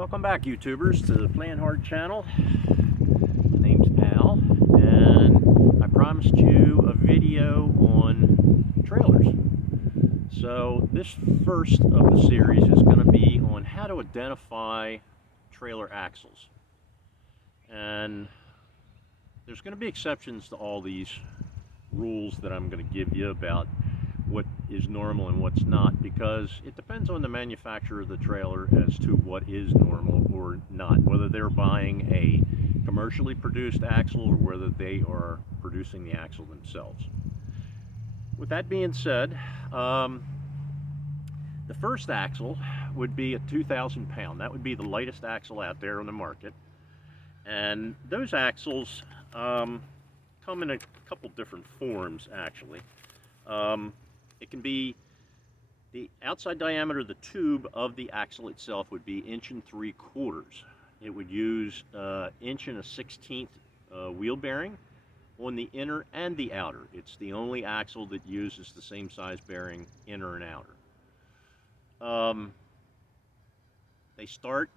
Welcome back, YouTubers, to the Playing Hard channel. My name's Al, and I promised you a video on trailers. So this first of the series is going to be on how to identify trailer axles. And there's going to be exceptions to all these rules that I'm going to give you about what is normal and what's not, because it depends on the manufacturer of the trailer as to what is normal or not, whether they're buying a commercially produced axle or whether they are producing the axle themselves. With that being said, the first axle would be a 2,000 pound. That would be the lightest axle out there on the market, and those axles come in a couple different forms actually. It can be the outside diameter of the tube of the axle itself would be 1 3/4 inches. It would use 1 1/16 wheel bearing on the inner and the outer. It's the only axle that uses the same size bearing inner and outer. They start,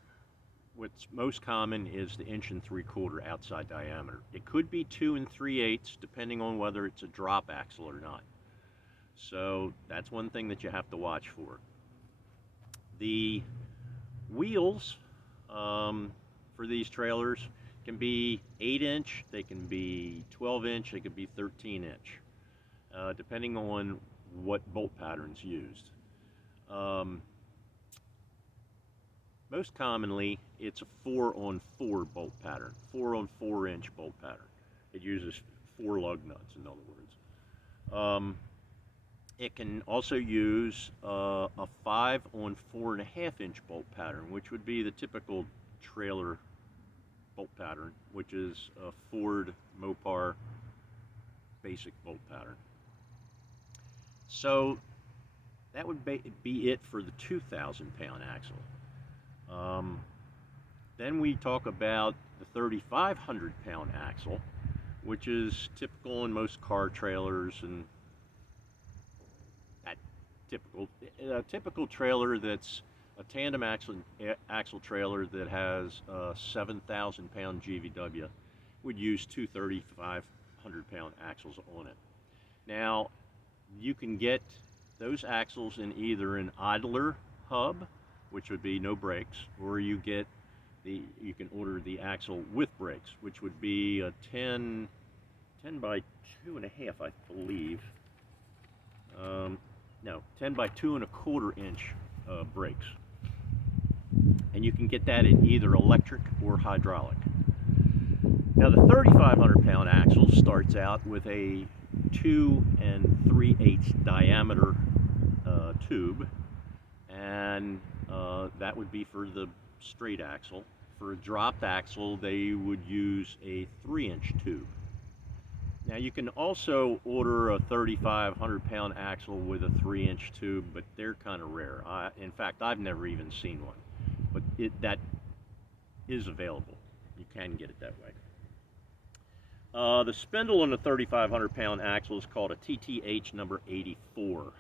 what's most common is the 1 3/4 inches outside diameter. It could be 2 3/8 depending on whether it's a drop axle or not. So that's one thing that you have to watch for. The wheels for these trailers can be 8-inch, they can be 12-inch, they can be 13-inch, depending on what bolt pattern's used. Most commonly, it's a 4-on-4 bolt pattern, 4-on-4-inch bolt pattern. It uses 4 lug nuts, in other words. It can also use a 5-on-4.5-inch bolt pattern, which would be the typical trailer bolt pattern, which is a Ford Mopar basic bolt pattern. So that would be it for the 2,000 pound axle. Then we talk about the 3,500 pound axle, which is typical in most car trailers and a typical trailer that's a tandem axle trailer that has a 7,000 pound GVW would use two 3,500 pound axles on it. Now, you can get those axles in either an idler hub, which would be no brakes, or you can order the axle with brakes, which would be a 10 by 2.5, I believe. No, 10 by 2.25 inch brakes. And you can get that in either electric or hydraulic. Now the 3,500 pound axle starts out with a 2 3/8 diameter tube, and that would be for the straight axle. For a dropped axle, they would use a 3-inch tube. Now you can also order a 3,500 pound axle with a 3-inch tube, but they're kind of rare. In fact, I've never even seen one, but that is available. You can get it that way. The spindle on the 3,500 pound axle is called a TTH number 84,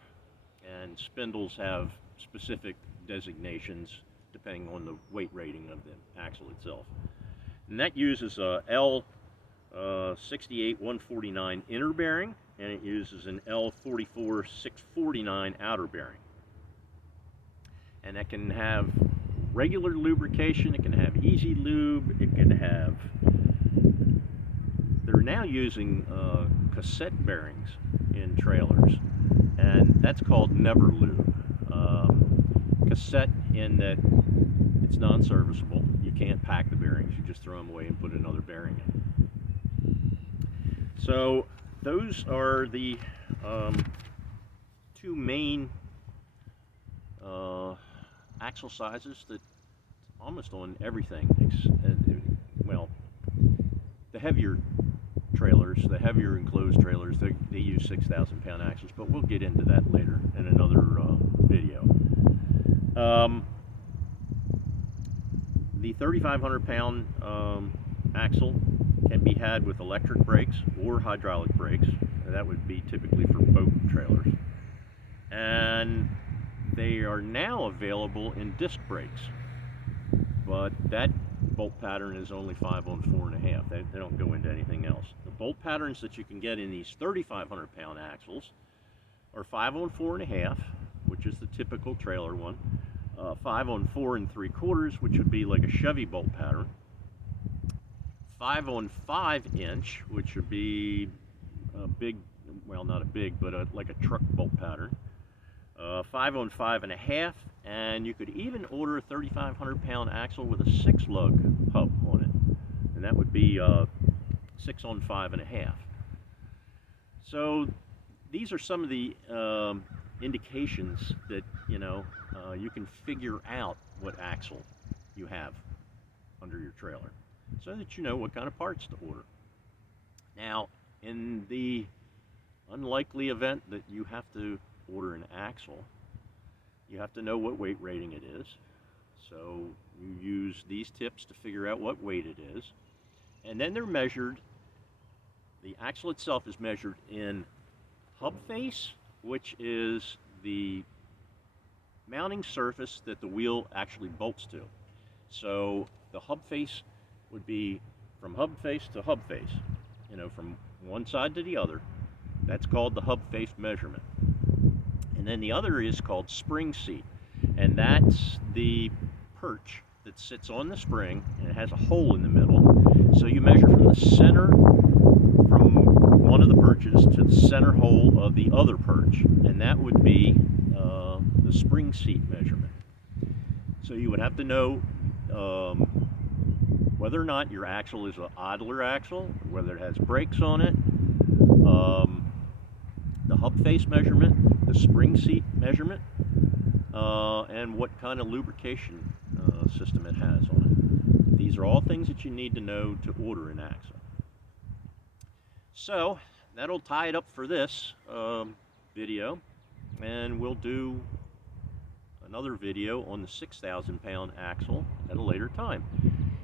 and spindles have specific designations depending on the weight rating of the axle itself. And that uses a L68-149 inner bearing, and it uses an L44-649 outer bearing. And that can have regular lubrication, it can have easy lube, it can have, they're now using cassette bearings in trailers, and that's called Never Lube. Cassette in that it's non-serviceable. You can't pack the bearings, you just throw them away and put another bearing in. So those are the two main axle sizes that almost on everything, well, the heavier trailers, the heavier enclosed trailers, they use 6,000 pound axles, but we'll get into that later in another video. The 3,500 pound axle can be had with electric brakes or hydraulic brakes. That would be typically for boat trailers. And they are now available in disc brakes. but that bolt pattern is only 5 on 4.5. They don't go into anything else. The bolt patterns that you can get in these 3,500 pound axles are 5 on 4.5, which is the typical trailer one, 5 on 4 3/4, which would be like a Chevy bolt pattern, 5 on 5 inch, which would be a big, well, not a big, but like a truck bolt pattern, 5 on 5.5, and you could even order a 3,500 pound axle with a 6-lug hub on it, and that would be 6 on 5.5. So these are some of the indications that you can figure out what axle you have under your trailer, so that you know what kind of parts to order. Now, in the unlikely event that you have to order an axle, you have to know what weight rating it is. So you use these tips to figure out what weight it is, and then they're measured. The axle itself is measured in hub face, which is the mounting surface that the wheel actually bolts to. So the hub face would be from hub face to hub face, from one side to the other. That's called the hub face measurement. And then the other is called spring seat, and that's the perch that sits on the spring, and it has a hole in the middle. So you measure from the center, from one of the perches to the center hole of the other perch, and that would be the spring seat measurement. So you would have to know whether or not your axle is an idler axle, whether it has brakes on it, the hub face measurement, the spring seat measurement, and what kind of lubrication system it has on it. These are all things that you need to know to order an axle. So that'll tie it up for this video, and we'll do another video on the 6,000 pound axle at a later time.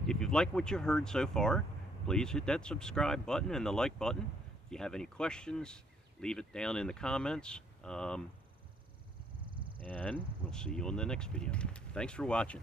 If you've liked what you've heard so far, please hit that subscribe button and the like button. If you have any questions, leave it down in the comments, and we'll see you on the next video. Thanks for watching.